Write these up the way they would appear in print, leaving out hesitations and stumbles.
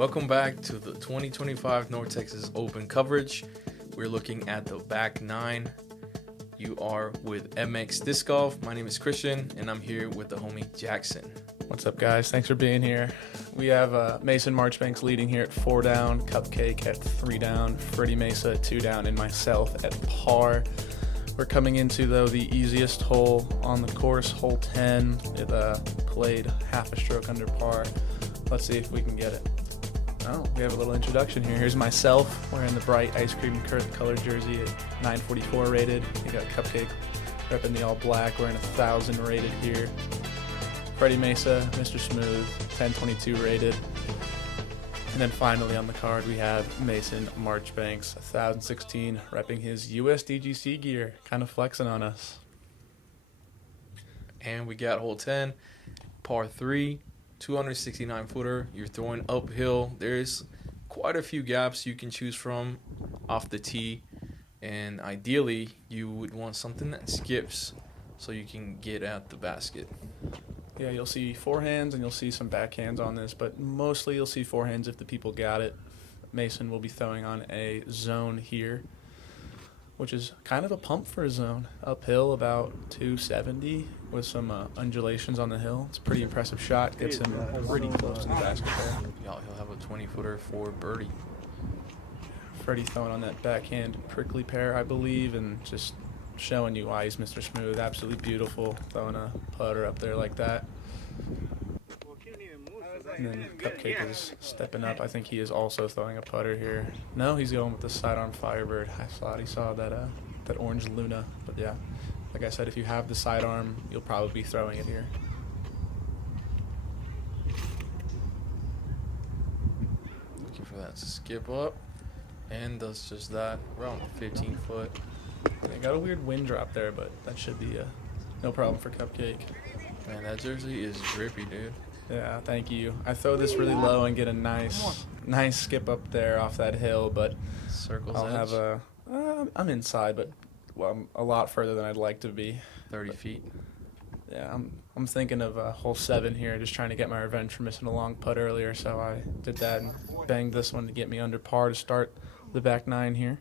Welcome back to the 2025 North Texas Open coverage. We're looking at the back nine. You are with MX Disc Golf. My name is Christian, and I'm here with the homie Jackson. What's up, guys? Thanks for being here. We have Mason Marchbanks leading here at 4 down, Cupcake at 3 down, Fredy Meza at 2 down, and myself at par. We're coming into, though, the easiest hole on the course, hole 10. It played half a stroke under par. Let's see if we can get it. Oh, we have a little introduction here. Here's myself wearing the bright ice cream colored jersey at 944 rated. We got Cupcake repping the all black, wearing 1,000 rated here. Fredy Meza, Mr. Smooth, 1022 rated. And then finally on the card we have Mason Marchbanks, 1016, repping his USDGC gear, kind of flexing on us. And we got hole 10, par 3, 269 footer. You're throwing uphill. There's quite a few gaps you can choose from off the tee. And ideally, you would want something that skips so you can get at the basket. Yeah, you'll see forehands and you'll see some backhands on this, but mostly you'll see forehands if the people got it. Mason will be throwing on a zone here, which is kind of a pump for a zone. Uphill about 270 with some undulations on the hill. It's a pretty impressive shot. Gets him pretty close to the basket there. He'll have a 20-footer for birdie. Fredy throwing on that backhand prickly pear, I believe, and just showing you why he's Mr. Smooth. Absolutely beautiful, throwing a putter up there like that. And then Cupcake is stepping up. I think he is also throwing a putter here. No, he's going with the sidearm Firebird. I thought he saw that orange Luna. But yeah, like I said, if you have the sidearm, you'll probably be throwing it here. Looking for that skip up. And does just that. Around 15 foot. They got a weird wind drop there, but that should be no problem for Cupcake. Man, that jersey is drippy, dude. Yeah, thank you. I throw this really low and get a nice skip up there off that hill, but Circle's I'll edge. have I'm inside, but I'm a lot further than I'd like to be. 30 feet. Yeah, I'm thinking of hole 7 here, just trying to get my revenge for missing a long putt earlier, so I did that and banged this one to get me under par to start the back 9 here.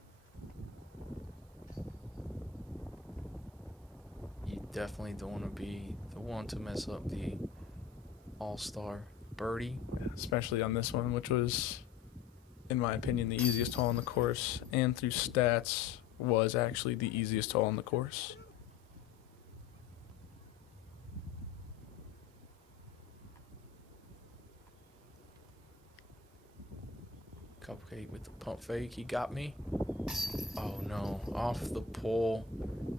You definitely don't want to be the one to mess up the all-star birdie. Especially on this one, which was, in my opinion, the easiest hole on the course, and through stats was actually the easiest hole on the course. Cupcake with the pump fake. He got me. Oh, no. Off the pole.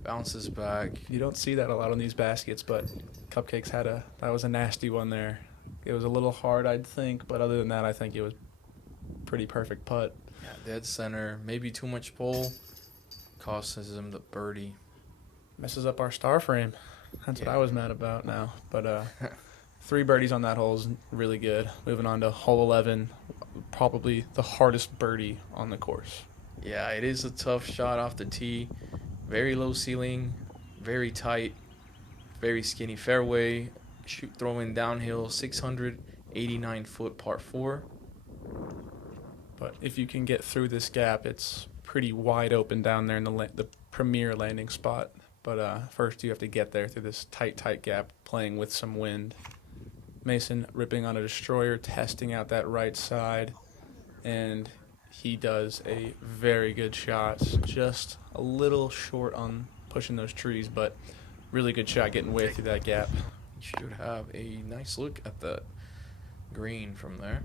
Bounces back. You don't see that a lot on these baskets, but Cupcakes that was a nasty one there. It was a little hard, I'd think, but other than that, I think it was pretty perfect putt. Yeah, dead center. Maybe too much pole. Costs him the birdie. Messes up our star frame. That's what I was mad about now. But 3 birdies on that hole is really good. Moving on to hole 11, probably the hardest birdie on the course. Yeah, it is a tough shot off the tee. Very low ceiling, very tight, very skinny fairway. Throwing downhill, 689-foot par 4. But if you can get through this gap, it's pretty wide open down there in the premier landing spot. But first you have to get there through this tight gap, playing with some wind. Mason ripping on a destroyer, testing out that right side, and he does a very good shot. Just a little short on pushing those trees, but really good shot getting way through that gap. You should have a nice look at the green from there.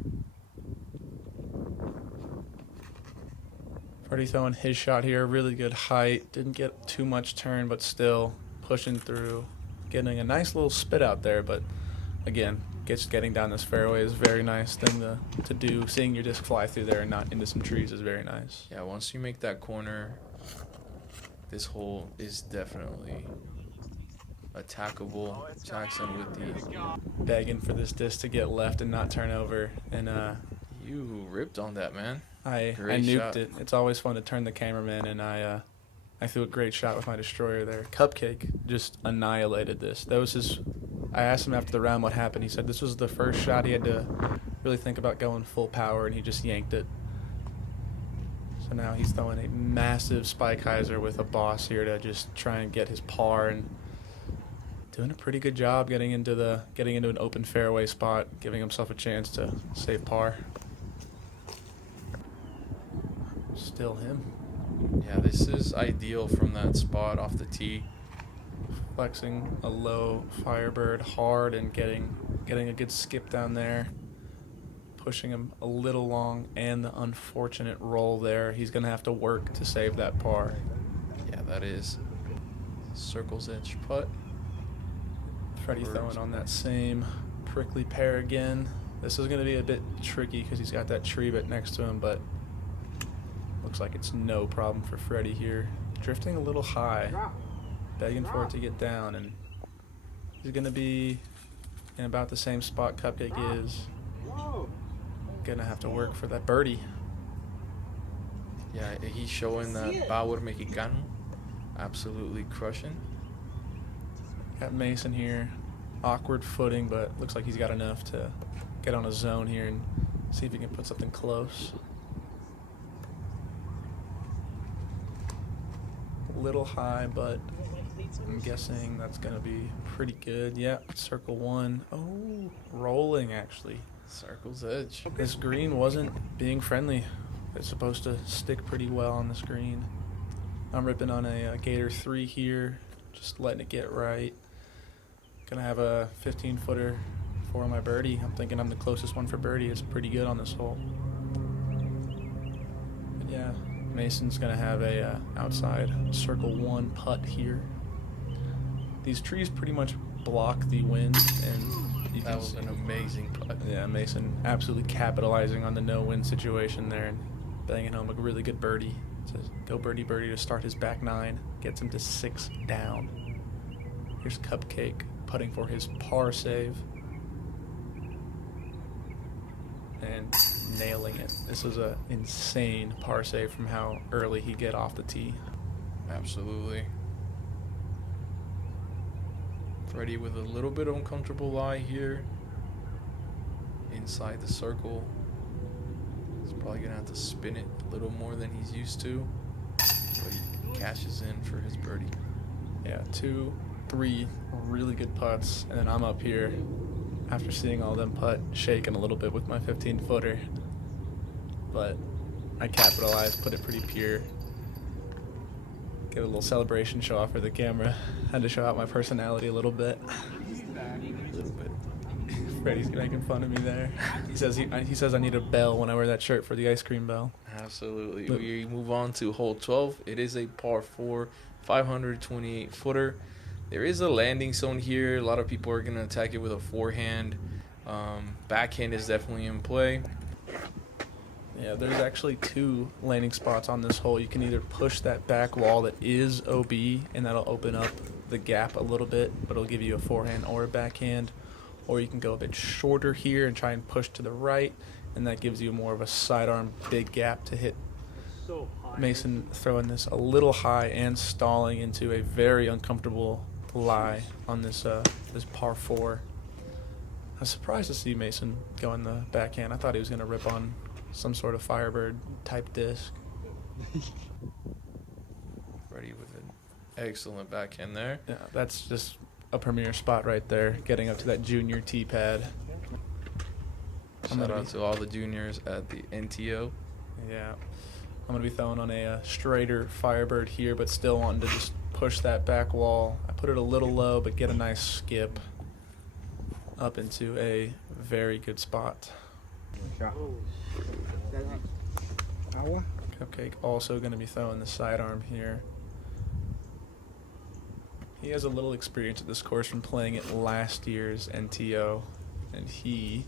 Fredy throwing his shot here, really good height. Didn't get too much turn, but still pushing through, getting a nice little spit out there. But again, getting down this fairway is a very nice thing to do. Seeing your disc fly through there and not into some trees is very nice. Yeah, once you make that corner, this hole is definitely attackable. Jackson with the begging for this disc to get left and not turn over, and you ripped on that, man. I nuked it. It's always fun to turn the cameraman, and I threw a great shot with my destroyer there. Cupcake just annihilated this. I asked him after the round what happened. He said this was the first shot he had to really think about going full power, and he just yanked it. So now he's throwing a massive spike hyzer with a boss here to just try and get his par, and doing a pretty good job getting into an open fairway spot, giving himself a chance to save par. Still him. Yeah, this is ideal from that spot off the tee. Flexing a low Firebird hard and getting a good skip down there. Pushing him a little long, and the unfortunate roll there. He's going to have to work to save that par. Yeah, that is circle's edge putt. Fredy throwing on that same prickly pear again. This is going to be a bit tricky because he's got that tree bit next to him, but looks like it's no problem for Fredy here. Drifting a little high, begging for it to get down, and he's going to be in about the same spot Cupcake is. Gonna have to work for that birdie. Yeah, he's showing that Power Mexicano. Absolutely crushing. Got Mason here. Awkward footing, but looks like he's got enough to get on a zone here and see if he can put something close. A little high, but I'm guessing that's gonna be pretty good. Yeah, circle one. Oh, rolling actually. Circle's edge. This green wasn't being friendly. It's supposed to stick pretty well on this green. I'm ripping on a Gator 3 here, just letting it get right. Gonna have a 15-footer for my birdie. I'm thinking I'm the closest one for birdie. It's pretty good on this hole. But yeah, Mason's gonna have a outside circle one putt here. These trees pretty much block the wind, and that was an amazing putt. Yeah, Mason absolutely capitalizing on the no-win situation there and banging home a really good birdie. Says go birdie birdie to start his back nine. Gets him to 6 down. Here's Cupcake putting for his par save. And nailing it. This was an insane par save from how early he get off the tee. Absolutely. Fredy with a little bit of uncomfortable lie here inside the circle. He's probably gonna have to spin it a little more than he's used to, but he cashes in for his birdie. Yeah, 2, 3 really good putts, and then I'm up here after seeing all them putt, shaking a little bit with my 15-footer, but I capitalized, put it pretty pure. Give a little celebration show off for the camera. Had to show out my personality a little bit. Fredy's making fun of me there. He says I need a bell when I wear that shirt for the ice cream bell. Absolutely. We move on to hole 12. It is a par 4, 528-footer. There is a landing zone here. A lot of people are going to attack it with a forehand. Backhand is definitely in play. Yeah, there's actually 2 landing spots on this hole. You can either push that back wall that is OB, and that'll open up the gap a little bit, but it'll give you a forehand or a backhand. Or you can go a bit shorter here and try and push to the right, and that gives you more of a sidearm big gap to hit. Mason throwing this a little high and stalling into a very uncomfortable lie on this this par 4. I was surprised to see Mason go in the backhand. I thought he was going to rip on some sort of Firebird type disc. Fredy with an excellent backhand there. Yeah, that's just a premier spot right there, getting up to that junior tee pad. Shout out to all the juniors at the NTO. Yeah, I'm going to be throwing on a straighter Firebird here, but still wanting to just push that back wall. I put it a little low, but get a nice skip up into a very good spot. Cupcake also going to be throwing the sidearm here. He has a little experience at this course from playing it last year's NTO, and he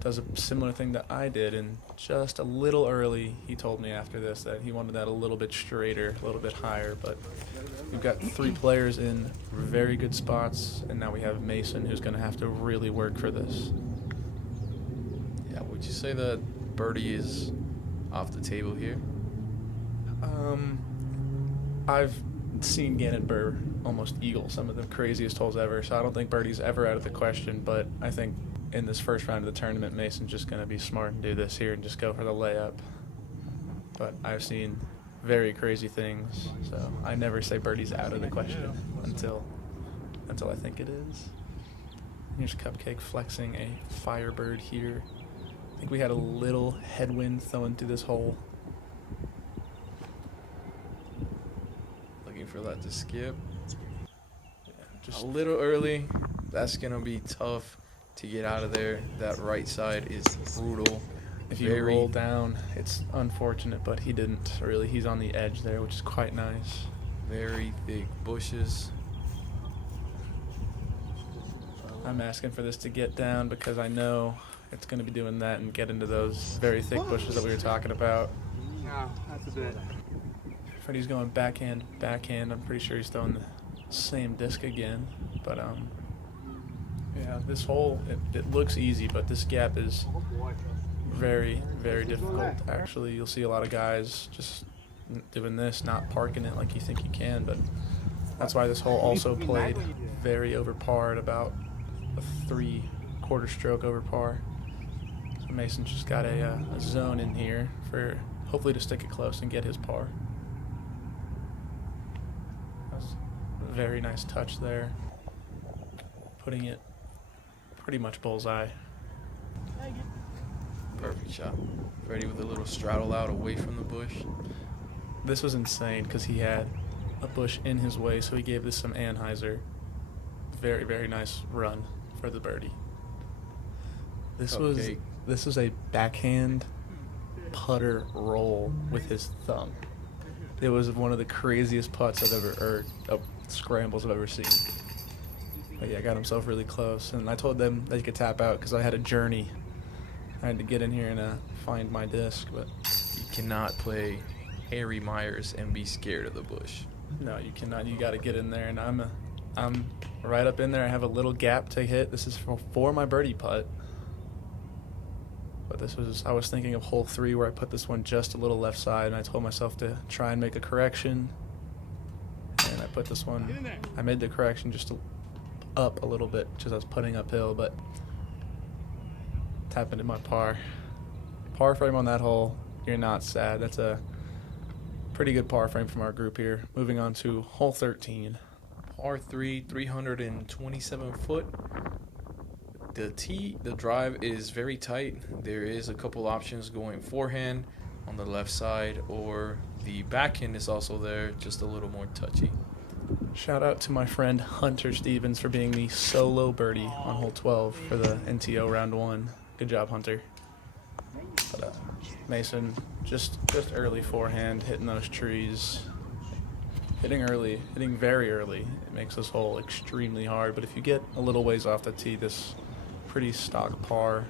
does a similar thing that I did, and just a little early he told me after this that he wanted that a little bit straighter, a little bit higher, but we've got 3 players in very good spots, and now we have Mason who's going to have to really work for this. Yeah, would you say that birdie is off the table here? I've seen Gannon Burr almost eagle some of the craziest holes ever, so I don't think birdie's ever out of the question, but I think in this first round of the tournament, Mason's just going to be smart and do this here and just go for the layup. But I've seen very crazy things, so I never say birdie's out of the question until I think it is. Here's Cupcake flexing a Firebird here. I think we had a little headwind throwing through this hole. Looking for that to skip. Yeah, just a little early. That's going to be tough to get out of there. That right side is brutal. if you roll down, it's unfortunate, but he didn't really. He's on the edge there, which is quite nice. Very thick bushes. I'm asking for this to get down because I know it's going to be doing that and get into those very thick bushes that we were talking about. No, that's a bit. Freddie's going backhand, backhand. I'm pretty sure he's throwing the same disc again. But, yeah, this hole, it looks easy, but this gap is very, very difficult. Actually, you'll see a lot of guys just doing this, not parking it like you think you can. But that's why this hole also played very over par at about a 3/4 stroke over par. So Mason's just got a zone in here for hopefully to stick it close and get his par. That was a very nice touch there. Putting it pretty much bullseye. Perfect shot. Fredy with a little straddle out away from the bush. This was insane because he had a bush in his way, so he gave this some Anheuser. Very, very nice run for the birdie. This was a backhand putter roll with his thumb. It was one of the craziest putts scrambles I've ever seen. But yeah, got himself really close, and I told them they could tap out because I had a journey. I had to get in here and find my disc, but you cannot play Harry Myers and be scared of the bush. No, you cannot. You got to get in there, and I'm right up in there. I have a little gap to hit. This is for my birdie putt. But I was thinking of hole 3 where I put this one just a little left side, and I told myself to try and make a correction. And I put this one, I made the correction just up a little bit because I was putting uphill, but tapping into my par. Par frame on that hole, you're not sad. That's a pretty good par frame from our group here. Moving on to hole 13. Par 3, 327 foot. The drive is very tight. There is a couple options going forehand on the left side, or the backhand is also there, just a little more touchy. Shout out to my friend Hunter Stevens for being the solo birdie on hole 12 for the NTO round 1. Good job, Hunter. But, Mason, just early forehand, hitting those trees. Hitting early, hitting very early. It makes this hole extremely hard, but if you get a little ways off the tee, this pretty stock par.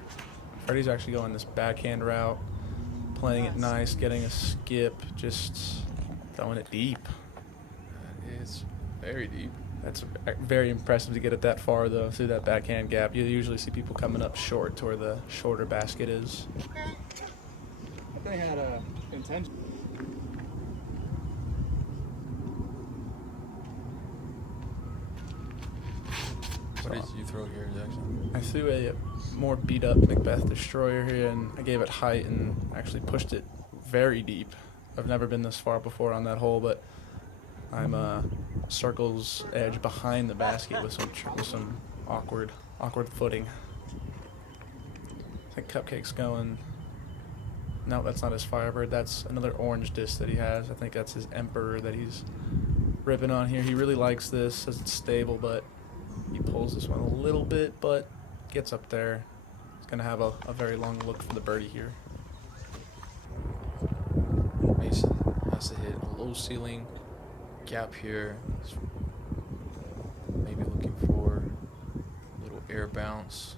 Freddie's actually going this backhand route, playing it nice, getting a skip, just throwing it deep. That is very deep. That's very impressive to get it that far, though, through that backhand gap. You usually see people coming up short to where the shorter basket is. They had a intention. What did you throw here, Jackson? I threw a more beat-up Macbeth Destroyer here, and I gave it height and actually pushed it very deep. I've never been this far before on that hole, but I'm circle's edge behind the basket with some awkward footing. I think Cupcake's going. No, that's not his Firebird. That's another orange disc that he has. I think that's his Emperor that he's ripping on here. He really likes this, says it's stable, but he pulls this one a little bit, but gets up there. He's going to have a very long look for the birdie here. Mason has to hit a low ceiling gap here. He's maybe looking for a little air bounce.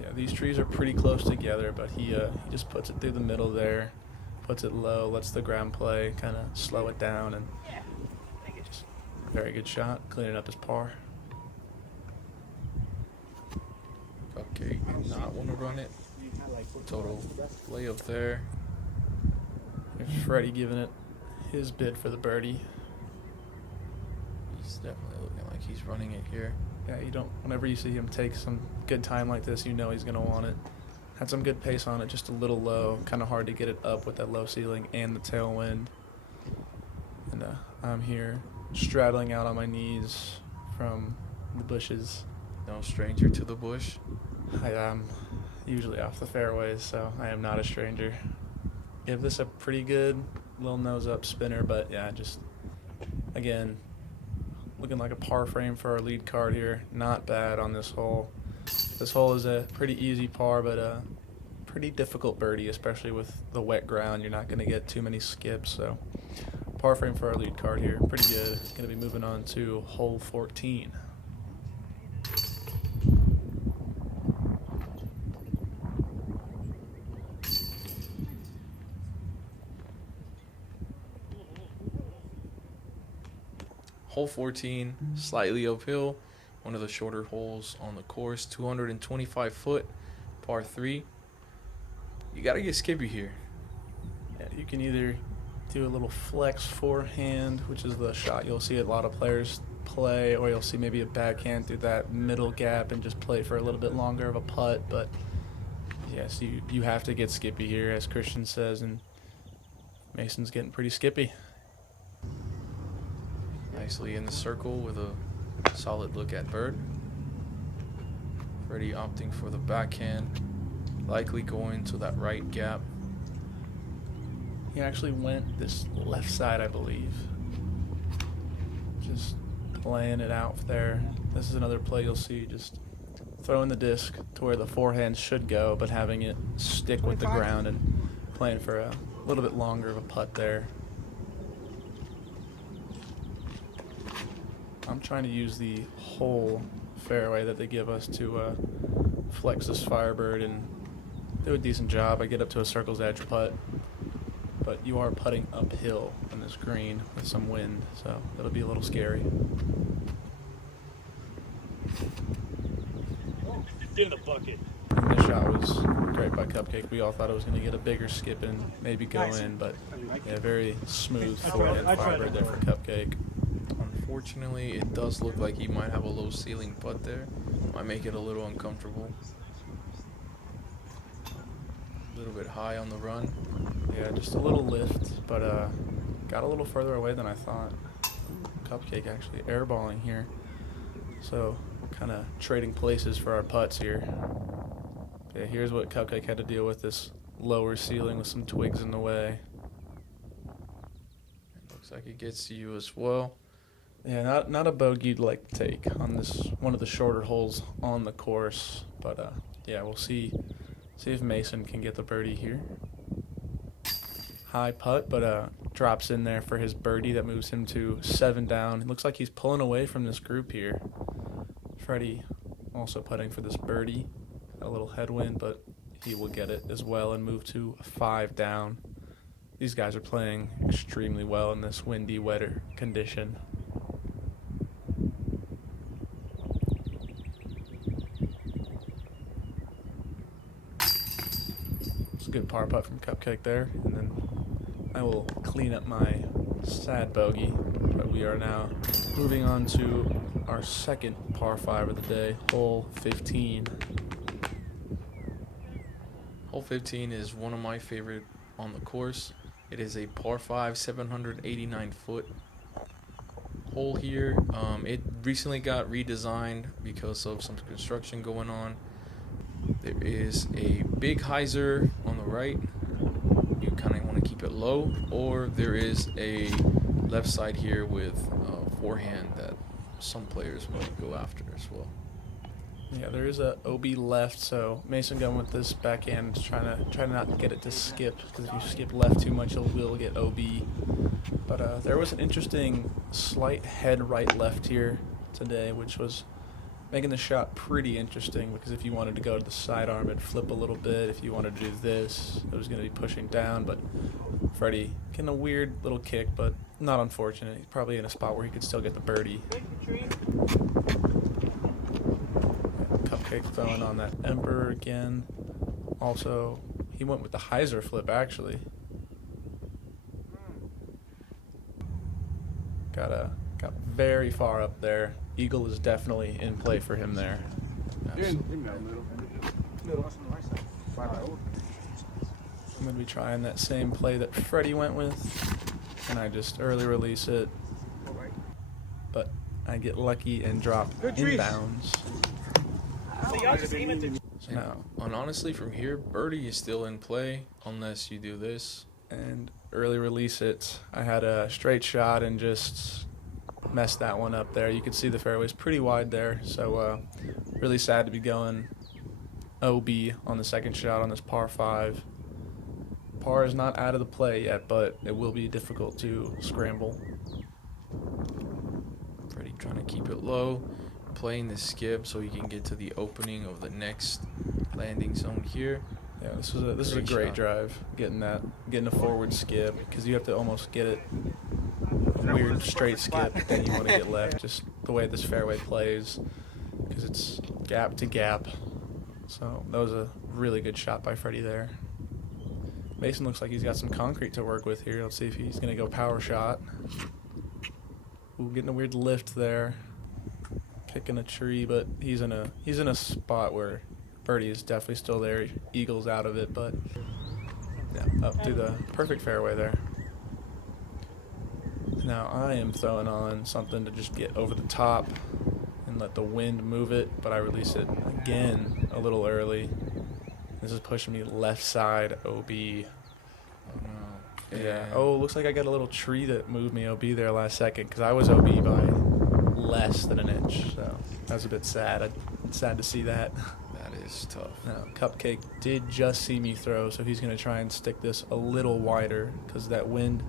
Yeah, these trees are pretty close together, but he just puts it through the middle there, puts it low, lets the ground play kind of slow it down, and just very good shot, cleaning up his par. Okay, did not want to run it. Total layup there. Here's Freddie giving it his bid for the birdie. He's definitely looking like he's running it here. Yeah, you don't. Whenever you see him take some good time like this, you know he's gonna want it. Had some good pace on it, just a little low. Kind of hard to get it up with that low ceiling and the tailwind. And I'm here straddling out on my knees from the bushes. No stranger to the bush. I am usually off the fairways, so I am not a stranger. Give this a pretty good little nose up spinner, but yeah, just again, looking like a par frame for our lead card here. Not bad on this hole. This hole is a pretty easy par, but a pretty difficult birdie, especially with the wet ground. You're not going to get too many skips, so par frame for our lead card here. Pretty good. Going to be moving on to hole 14. Hole 14, slightly uphill, one of the shorter holes on the course, 225 foot, par 3. You got to get skippy here. Yeah, you can either do a little flex forehand, which is the shot you'll see a lot of players play, or you'll see maybe a backhand through that middle gap and just play for a little bit longer of a putt. But yes, you have to get skippy here, as Christian says, and Mason's getting pretty skippy. Nicely in the circle with a solid look at bird. Fredy opting for the backhand, likely going to that right gap. He actually went this left side, I believe. Just playing it out there. This is another play you'll see, just throwing the disc to where the forehand should go, but having it stick with the ground and playing for a little bit longer of a putt there. I'm trying to use the whole fairway that they give us to flex this Firebird and do a decent job. I get up to a circle's edge putt, but you are putting uphill on this green with some wind, so that'll be a little scary. In the bucket. And this shot was great by Cupcake. We all thought it was going to get a bigger skip and maybe go in, but yeah, very smooth forehand Firebird there for Cupcake. Unfortunately, it does look like he might have a low ceiling putt there. Might make it a little uncomfortable. A little bit high on the run. Yeah, just a little lift, but got a little further away than I thought. Cupcake actually airballing here. So kind of trading places for our putts here. Yeah, here's what Cupcake had to deal with, this lower ceiling with some twigs in the way. Looks like it gets to you as well. Yeah, not a bogey you'd like to take on this one of the shorter holes on the course, but yeah, we'll see if Mason can get the birdie here. High putt, but drops in there for his birdie that moves him to 7 down. It looks like he's pulling away from this group here. Fredy also putting for this birdie. Got a little headwind, but he will get it as well and move to 5 down. These guys are playing extremely well in this windy, wetter condition. Good par putt from Cupcake there, and then I will clean up my sad bogey. But we are now moving on to our second par 5 of the day, hole 15. Hole 15 is one of my favorite on the course. It is a par 5, 789 foot hole here. It recently got redesigned because of some construction going on. There is a big hyzer on the right. You kind of want to keep it low, or there is a left side here with forehand that some players might go after as well. Yeah, there is a OB left, so Mason going with this backhand, trying to not get it to skip, because if you skip left too much, you will get OB. But there was an interesting slight head right-left here today, which was making the shot pretty interesting, because if you wanted to go to the sidearm, it'd flip a little bit. If you wanted to do this, it was going to be pushing down. But Fredy getting a weird little kick, but not unfortunate. He's probably in a spot where he could still get the birdie. Cupcake throwing on that Emperor again. Also, he went with the hyzer flip, actually. Got very far up there. eagle is definitely in play for him there. Absolutely. I'm going to be trying that same play that Fredy went with, and I just early release it, but I get lucky and drop inbounds. So now, And honestly, from here, birdie is still in play unless you do this. and early release it. I had a straight shot and just messed that one up there. You could see the fairway's pretty wide there, so really sad to be going OB on the second shot on this par 5. Par is not out of the play yet, but it will be difficult to scramble. Fredy trying to keep it low, playing the skip so he can get to the opening of the next landing zone here. Yeah, this is a Great great shot. drive, getting a forward skip, because you have to almost get it a weird straight skip, but then you want to get left. Just the way this fairway plays, because it's gap to gap. So that was a really good shot by Fredy there. Mason looks like he's got some concrete to work with here. Let's see if he's gonna go power shot. Ooh, getting a weird lift there, picking a tree, but he's in a spot where birdie is definitely still there. Eagle's out of it, but yeah, up through the perfect fairway there. Now I am throwing on something to just get over the top and let the wind move it, but I release it again a little early. This is pushing me left side OB. Oh no. Yeah. And Oh, looks like I got a little tree that moved me OB there last second, because I was OB by less than an inch. So that was a bit sad. It's sad to see that. that is tough. Now, Cupcake did just see me throw, so he's going to try and stick this a little wider, because that wind,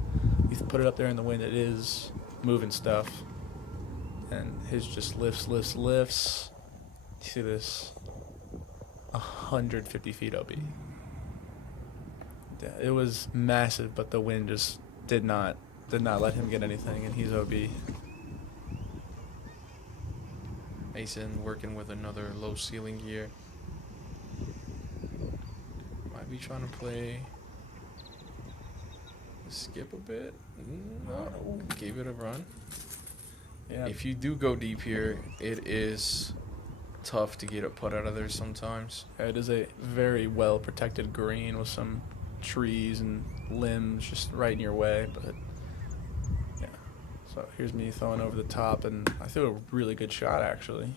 you put it up there in the wind, it is moving stuff. And his just lifts. You see this? 150 feet OB. Yeah, it was massive, but the wind just did not let him get anything, and he's OB. Mason working with another low ceiling gear. Might be trying to play skip a bit. No, gave it a run. Yeah. If you do go deep here, it is tough to get a putt out of there sometimes. It is a very well protected green with some trees and limbs just right in your way, but yeah. So here's me throwing over the top, and I threw a really good shot actually.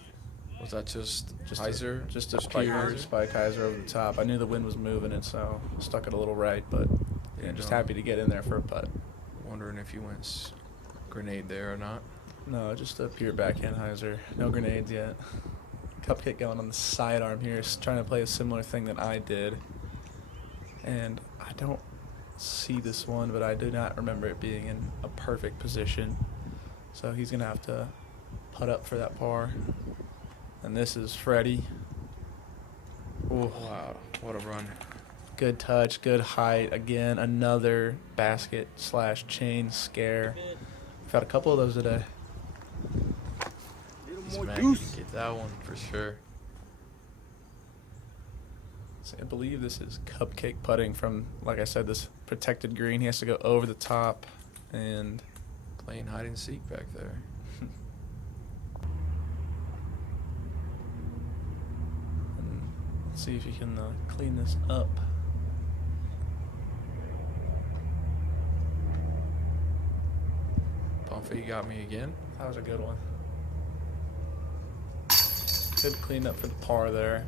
Was that just Just hyzer? Just a Spike pure hyzer? spike hyzer over the top. I knew the wind was moving it, so stuck it a little right, but yeah, just No. happy to get in there for a putt. Wondering if you went grenade there or not. No, just a pure backhand hyzer. No grenades yet. Cupcake going on the sidearm here, trying to play a similar thing that I did. And I don't see this one, but I do not remember it being in a perfect position. So he's going to have to putt up for that par. And this is Fredy. Ooh, Wow, what a run. good touch, good height. Again, another basket / chain scare. We've had a couple of those today. This man can get that one for sure. So I believe this is Cupcake putting from, like I said, this protected green. He has to go over the top, and Playing hide and seek back there. let's see if he can clean this up. Pumpy got me again. That was a good one. Good clean up for the par there.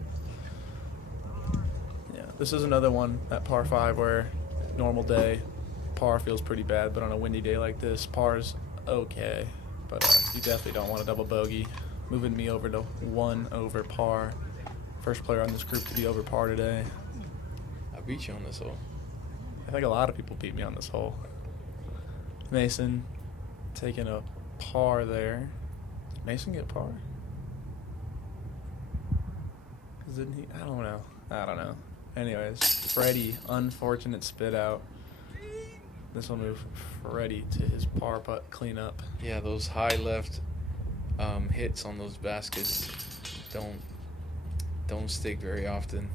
Yeah, this is another one at par 5 where normal day par feels pretty bad, but on a windy day like this, par's okay. But you definitely don't want a double bogey. Moving me over to 1 over par. First player on this group to be over par today. I beat you on this hole. I think a lot of people beat me on this hole. Mason taking a par there. Did Mason get par? 'Cause didn't he? I don't know. Anyways, Fredy, unfortunate spit out. This will move Fredy to his par putt cleanup. Yeah, those high left hits on those baskets don't stick very often.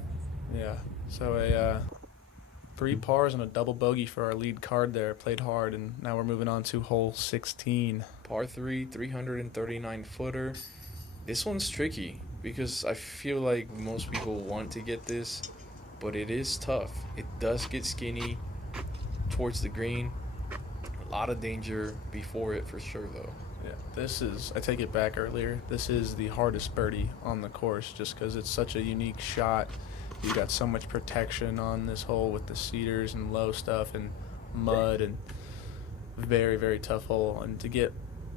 Yeah. So a 3 pars and a double bogey for our lead card there. Played hard, and now we're moving on to hole 16. Par 3, 339 footer. This one's tricky because I feel like most people want to get this, but it is tough. It does get skinny towards the green. A lot of danger before it for sure, though. Yeah, this is, I take it back earlier, this is the hardest birdie on the course just because it's such a unique shot. You got so much protection on this hole with the cedars and low stuff and mud, and very, very tough hole. And to get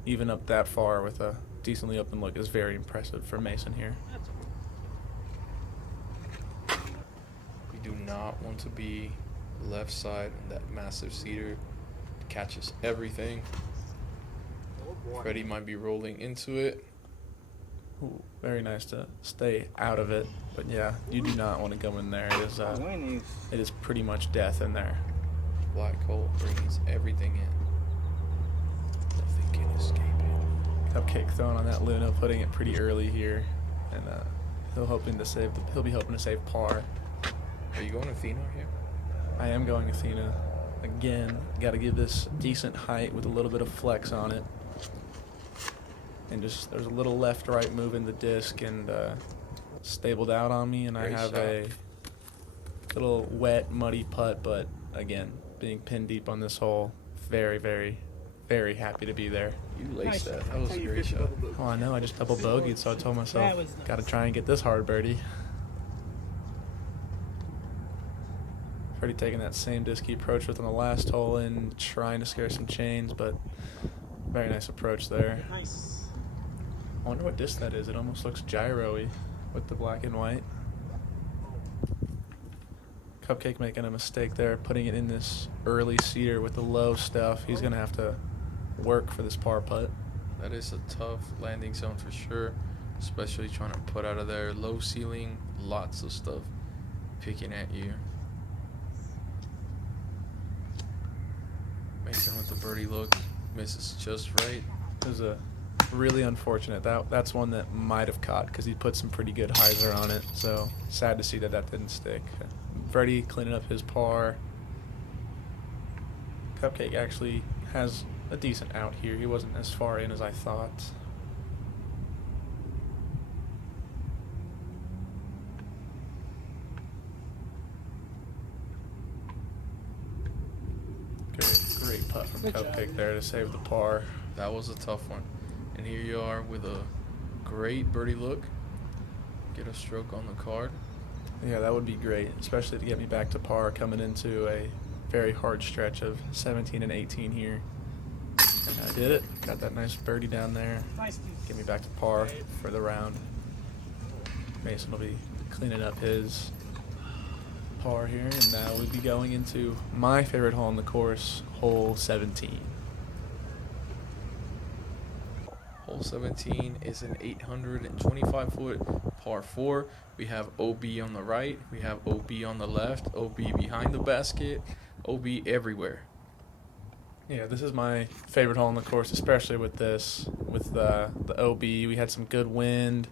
even up that far with a decently open look is very impressive for Mason here. You do not want to be left side on that massive cedar. It catches everything. Fredy might be rolling into it. Ooh, very nice to stay out of it, but yeah, you do not want to go in there. It is pretty much death in there. Black hole brings everything in. Nothing can escape it. Cupcake throwing on that Luna, putting it pretty early here, and he'll be hoping to save par. Are you going Athena here? I am going Athena again. Got to give this decent height with a little bit of flex on it. And just there's a little left-right move in the disc, and stabled out on me, and Great I have shot. a little wet, muddy putt. But again, being pin deep on this hole, very, very, very happy to be there. You laced that. That was a great shot. Oh, I know. I just double bogeyed, so I told myself, got to try and get this hard birdie. Already taking that same disky approach with on the last hole and trying to scare some chains, but very nice approach there. Nice. I wonder what disc that is. It almost looks gyro-y with the black and white. Cupcake making a mistake there, putting it in this early cedar with the low stuff. He's going to have to work for this par putt. That is a tough landing zone for sure, especially trying to put out of there. Low ceiling, lots of stuff picking at you. Mason with the birdie look, misses just right. It was a really unfortunate. That's one that might have caught because he put some pretty good hyzer on it. So sad to see that didn't stick. Fredy cleaning up his par. Cupcake actually has a decent out here. He wasn't as far in as I thought. Great putt from Cupcake there to save the par. That was a tough one. And here you are with a great birdie look. Get a stroke on the card. Yeah, that would be great, especially to get me back to par coming into a very hard stretch of 17 and 18 here. And I did it. Got that nice birdie down there. Nice. Get me back to par for the round. Mason will be cleaning up his par here, and now we'll be going into my favorite hole on the course, hole 17. Hole 17 is an 825-foot par 4. We have OB on the right. We have OB on the left. OB behind the basket. OB everywhere. Yeah, this is my favorite hole on the course, especially with this. With the OB, we had some good wind,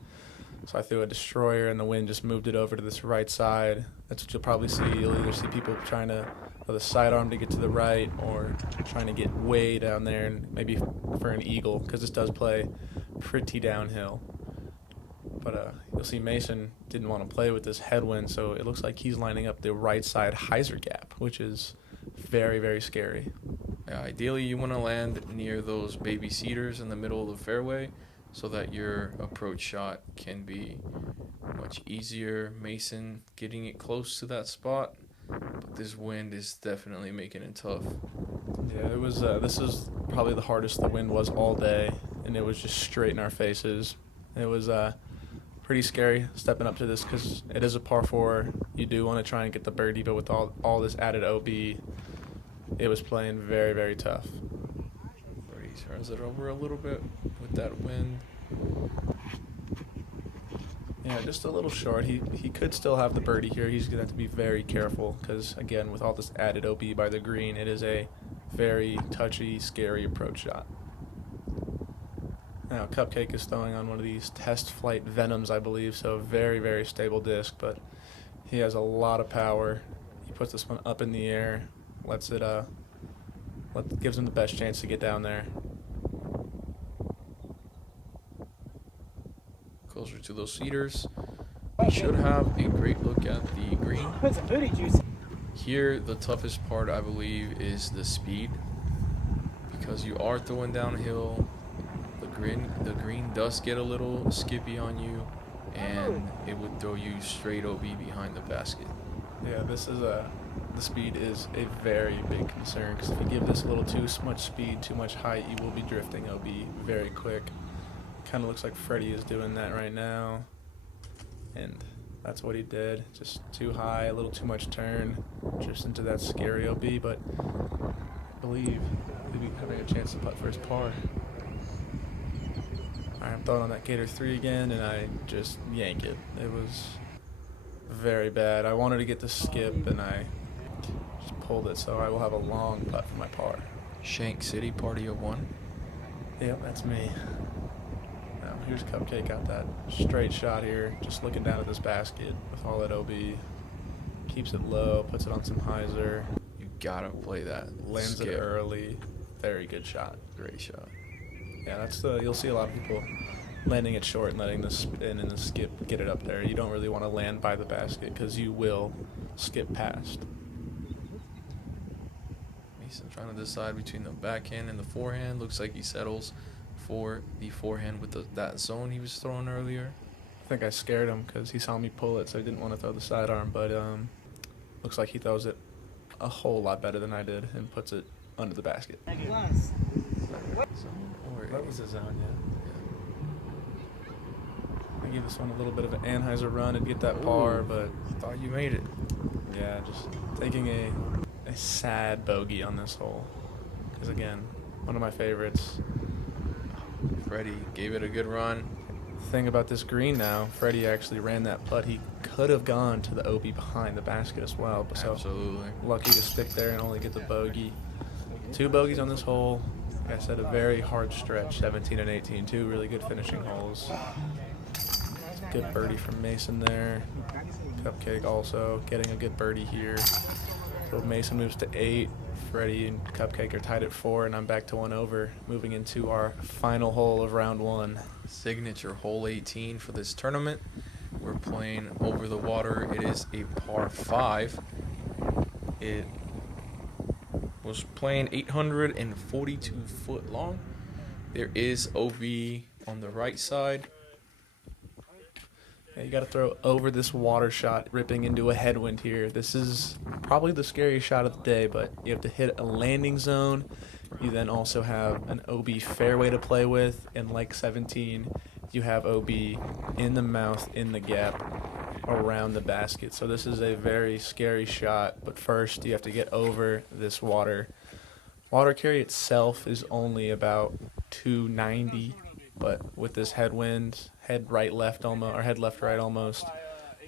so I threw a destroyer, and the wind just moved it over to this right side. That's what you'll probably see. You'll either see people trying to throw the sidearm to get to the right, or trying to get way down there and maybe for an eagle, because this does play pretty downhill. But you'll see Mason didn't want to play with this headwind, so it looks like he's lining up the right side hyzer gap, which is very, very scary. Ideally, you want to land near those baby cedars in the middle of the fairway so that your approach shot can be much easier. Mason getting it close to that spot, but this wind is definitely making it tough. Yeah, it was. This is probably the hardest the wind was all day, and it was just straight in our faces. It was pretty scary stepping up to this because it is a par 4. You do want to try and get the birdie, but with all this added OB, it was playing very, very tough. Brady turns it over a little bit with that wind. Yeah, just a little short. He could still have the birdie here. He's going to have to be very careful because, again, with all this added OB by the green, it is a very touchy, scary approach shot. Now, Cupcake is throwing on one of these test flight Venoms, I believe, so very, very stable disc, but he has a lot of power. He puts this one up in the air, lets it gives him the best chance to get down there. Closer to those cedars. We should have a great look at the green. Put some booty juice. Here, the toughest part, I believe, is the speed, because you are throwing downhill. The green does get a little skippy on you, and it would throw you straight OB behind the basket. Yeah, the speed is a very big concern, because if you give this a little too much speed, too much height, you will be drifting OB very quick. Kind of looks like Fredy is doing that right now, and that's what he did. Just too high, a little too much turn, drifts into that scary OB, but I believe he'll be having a chance to putt for his par. Alright, I'm throwing on that Gator 3 again, and I just yank it. It was very bad. I wanted to get the skip, and I just pulled it, so I will have a long putt for my par. Shank City party of one. Yep, that's me. Now, here's Cupcake, got that straight shot here, just looking down at this basket with all that OB. Keeps it low, puts it on some hyzer, You gotta play that. lands it Skip. early. Very good shot. Great shot. Yeah, you'll see a lot of people landing it short and letting the spin and the skip get it up there. You don't really want to land by the basket because you will skip past. Mason trying to decide between the backhand and the forehand. Looks like he settles for the forehand with that zone he was throwing earlier. I think I scared him because he saw me pull it, so he didn't want to throw the sidearm. But looks like he throws it a whole lot better than I did and puts it under the basket. That was the zone, yeah. I gave this one a little bit of an Anheuser run and get that par, but Thought you made it. yeah, just taking a sad bogey on this hole. Because again, one of my favorites. Fredy gave it a good run. Thing about this green now, Fredy actually ran that putt. He could have gone to the OB behind the basket as well. But so Absolutely. lucky to stick there and only get the bogey. 2 bogeys on this hole. Like I said, a very hard stretch, 17 and 18. 2 really good finishing holes. Good birdie from Mason there. Cupcake also getting a good birdie here. So Mason moves to 8. Fredy and Cupcake are tied at 4, and I'm back to 1 over, moving into our final hole of round 1. Signature hole 18 for this tournament. We're playing over the water. It is a par 5. It was playing 842 foot long. There is OB on the right side. Yeah, you got to throw over this water shot, ripping into a headwind here. This is probably the scariest shot of the day, but you have to hit a landing zone. You then also have an OB fairway to play with, and like 17, you have OB in the mouth, in the gap, around the basket. So this is a very scary shot, but first you have to get over this water. Water carry itself is only about 290, but with this headwind, head right left almost, or head left right almost,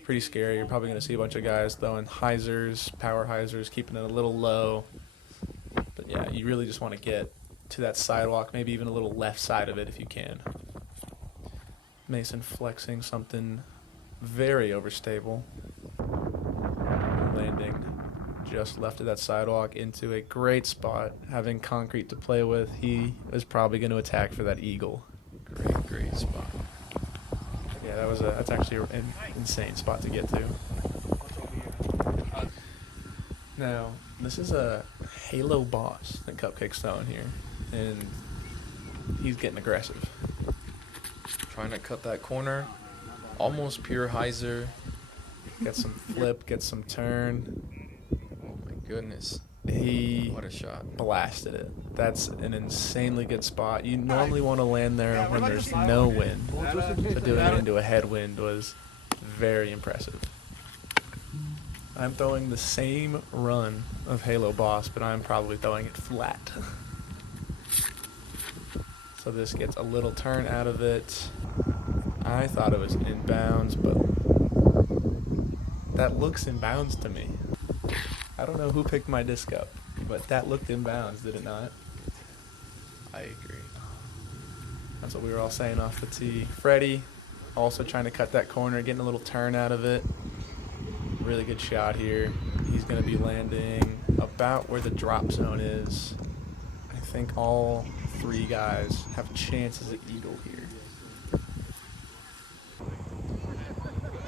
pretty scary. You're probably going to see a bunch of guys throwing hyzers, power hyzers, keeping it a little low. But yeah, you really just want to get to that sidewalk, maybe even a little left side of it if you can. Mason flexing something very overstable. Landing just left of that sidewalk into a great spot. Having concrete to play with, he is probably going to attack for that eagle. Great spot. Yeah, that's actually an insane spot to get to. Now, this is a Halo boss that Cupcake's throwing here, and he's getting aggressive. Trying to cut that corner. Almost pure hyzer. Get some flip, get some turn. Oh my goodness. He What a shot. blasted it. That's an insanely good spot. You normally want to land there when there's no wind. So doing it into a headwind was very impressive. I'm throwing the same run of Halo Boss, but I'm probably throwing it flat. So this gets a little turn out of it. I thought it was in bounds, but that looks in bounds to me. I don't know who picked my disc up, but that looked in bounds, did it not? I agree. That's what we were all saying off the tee. Fredy also trying to cut that corner, getting a little turn out of it. Really good shot here. he's going to be landing about where the drop zone is. I think all 3 guys have chances at eagle here.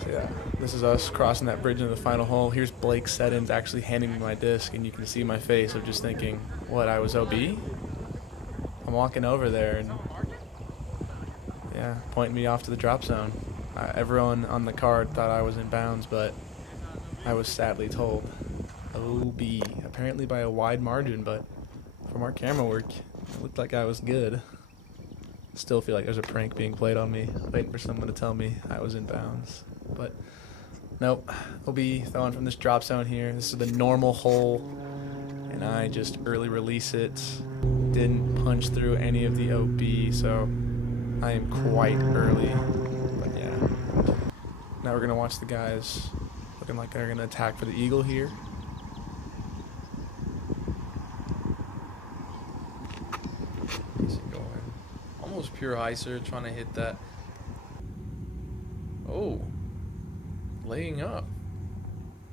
So yeah, this is us crossing that bridge into the final hole. Here's Blake Seddons actually handing me my disc, and you can see my face of just thinking, what, I was OB? I'm walking over there, and yeah, pointing me off to the drop zone. Everyone on the card thought I was in bounds, but I was sadly told OB, apparently by a wide margin, but from our camera work, it looked like I was good. Still feel like there's a prank being played on me, waiting for someone to tell me I was in bounds. But nope, OB throwing from this drop zone here. This is the normal hole, and I just early release it. Didn't punch through any of the OB, so I am quite early. But yeah, now we're gonna watch the guys looking like they're gonna attack for the eagle here. Almost pure heiser, trying to hit that. Oh, laying up.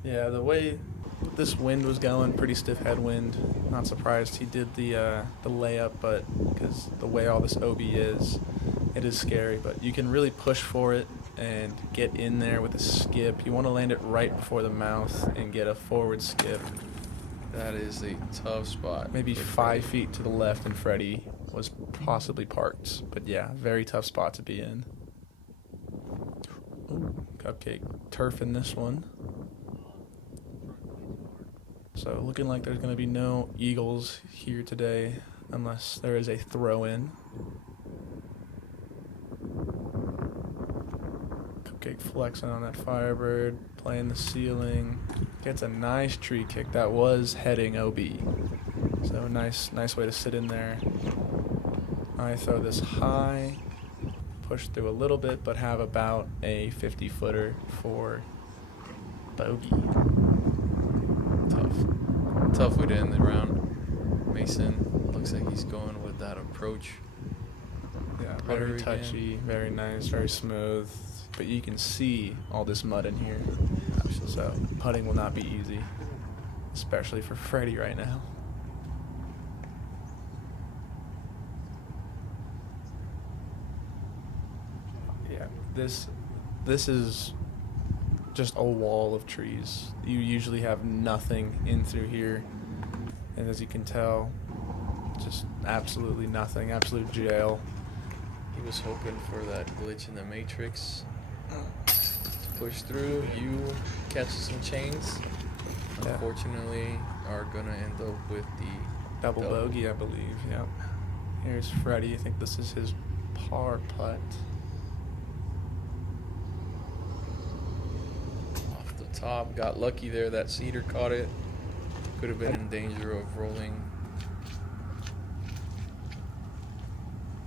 Yeah, the way this wind was going, pretty stiff headwind. Not surprised he did the layup, but because the way all this OB is, it is scary. But you can really push for it and get in there with a skip. You want to land it right before the mouth and get a forward skip. That is a tough spot. Maybe 5 feet to the left, and Fredy was possibly parked. But yeah, very tough spot to be in. Ooh, Cupcake turf in this one. So looking like there's going to be no eagles here today unless there is a throw-in. Cupcake flexing on that Firebird, playing the ceiling. Gets a nice tree kick. That was heading OB. So nice way to sit in there. I throw this high, push through a little bit, but have about a 50-footer for bogey. Tough way to end the round. Mason looks like he's going with that approach. Yeah, very touchy, very nice, very smooth. But you can see all this mud in here. So putting will not be easy, especially for Fredy right now. Yeah, this is just a wall of trees. You usually have nothing in through here, and as you can tell, just absolutely nothing, absolute jail. He was hoping for that glitch in the matrix to push through. You catch some chains. Yeah. Unfortunately, are gonna end up with the Double bogey, I believe. Yep. Here's Fredy. I think this is his par putt. Top, got lucky there. That cedar caught it. Could have been in danger of rolling.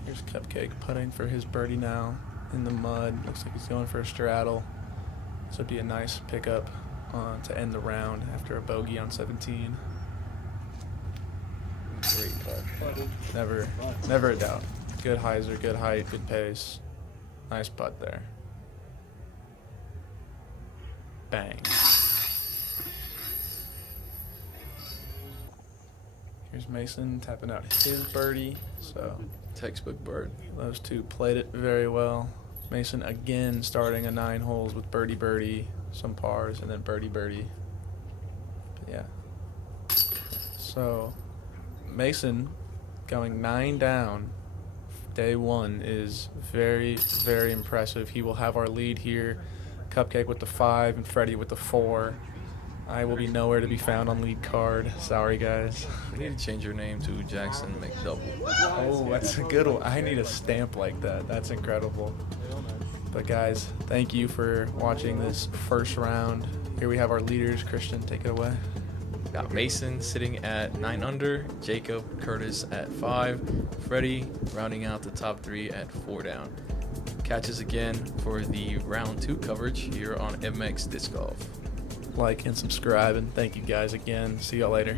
Here's Cupcake putting for his birdie now in the mud. Looks like he's going for a straddle. This would be a nice pickup to end the round after a bogey on 17. Great putt. Never a doubt. Good hyzer, good height, good pace. Nice putt there. Bang. Here's Mason tapping out his birdie. So Textbook bird. those two played it very well. Mason again starting a 9 holes with birdie, some pars, and then birdie. Yeah. So Mason going 9 down day 1 is very, very impressive. He will have our lead here. Cupcake with the 5 and Fredy with the 4. I will be nowhere to be found on lead card. Sorry, guys. We need to change your name to Jackson McDouble. Oh, that's a good one. I need a stamp like that. That's incredible. But guys, thank you for watching this first round. Here we have our leaders. Christian, take it away. Got Mason sitting at 9 under, Jacob Courtis at 5, Fredy rounding out the top 3 at 4 down. Catch us again for the round 2 coverage here on MX Disc Golf. Like and subscribe, and thank you guys again. See y'all later.